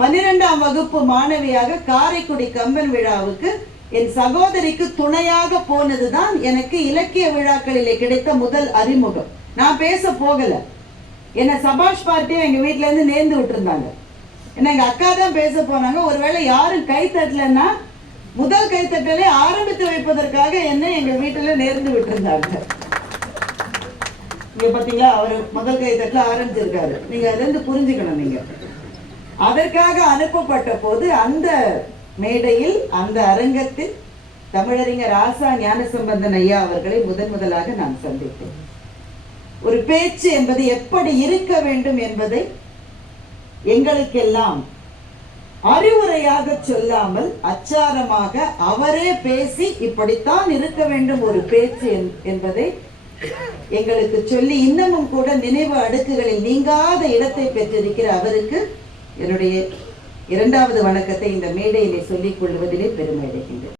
12ஆம் வகுப்பு மாணவியாக காரைக்குடி கம்பன் விழாவுக்கு என் சகோதரிக்கு துணையாக போனதுதான் எனக்கு இலக்கிய விழாக்களிலே கிடைத்த முதல் அறிமுகம். நான் பேச போகல, என்ன சபாஷ் பார்ட்டியும் எங்க வீட்டுல இருந்து நேர்ந்து விட்டுருந்தாங்க. என்ன எங்க அக்கா தான் பேச போனாங்க. ஒருவேளை யாரும் கை தட்டலன்னா முதல் கைத்தட்டலை ஆரம்பித்து வைப்பதற்காக என்ன எங்க வீட்டுல நேர்ந்து விட்டுருந்தாங்க. இங்க பாத்தீங்களா, அவர் முதல் கைத்தட்டல ஆரம்பிச்சிருக்காரு. நீங்க அதுல இருந்து புரிஞ்சுக்கணும். நீங்க அதற்காக அனுப்பப்பட்ட போது அந்த மேடையில், அந்த அரங்கத்தில் தமிழறிஞர் ராசா ஞானசம்பந்தன் ஐயா அவர்களை முதலாக நான் சந்தித்தேன். ஒரு பேச்சு என்பது எப்படி இருக்க வேண்டும் என்பதை எங்களுக்கெல்லாம் அறிவுரையாக சொல்லாமல் அச்சாரமாக அவரே பேசி இப்படித்தான் இருக்க வேண்டும் ஒரு பேச்சு என்பதை எங்களுக்கு சொல்லி இன்னமும் கூட நினைவு அடுக்குகளில் நீங்காத இடத்தை பெற்றிருக்கிற அவருக்கு என்னுடைய 2வது வணக்கத்தை இந்த மேடையிலே சொல்லிக் கொள்வதிலே பெருமை அடைகின்றேன்.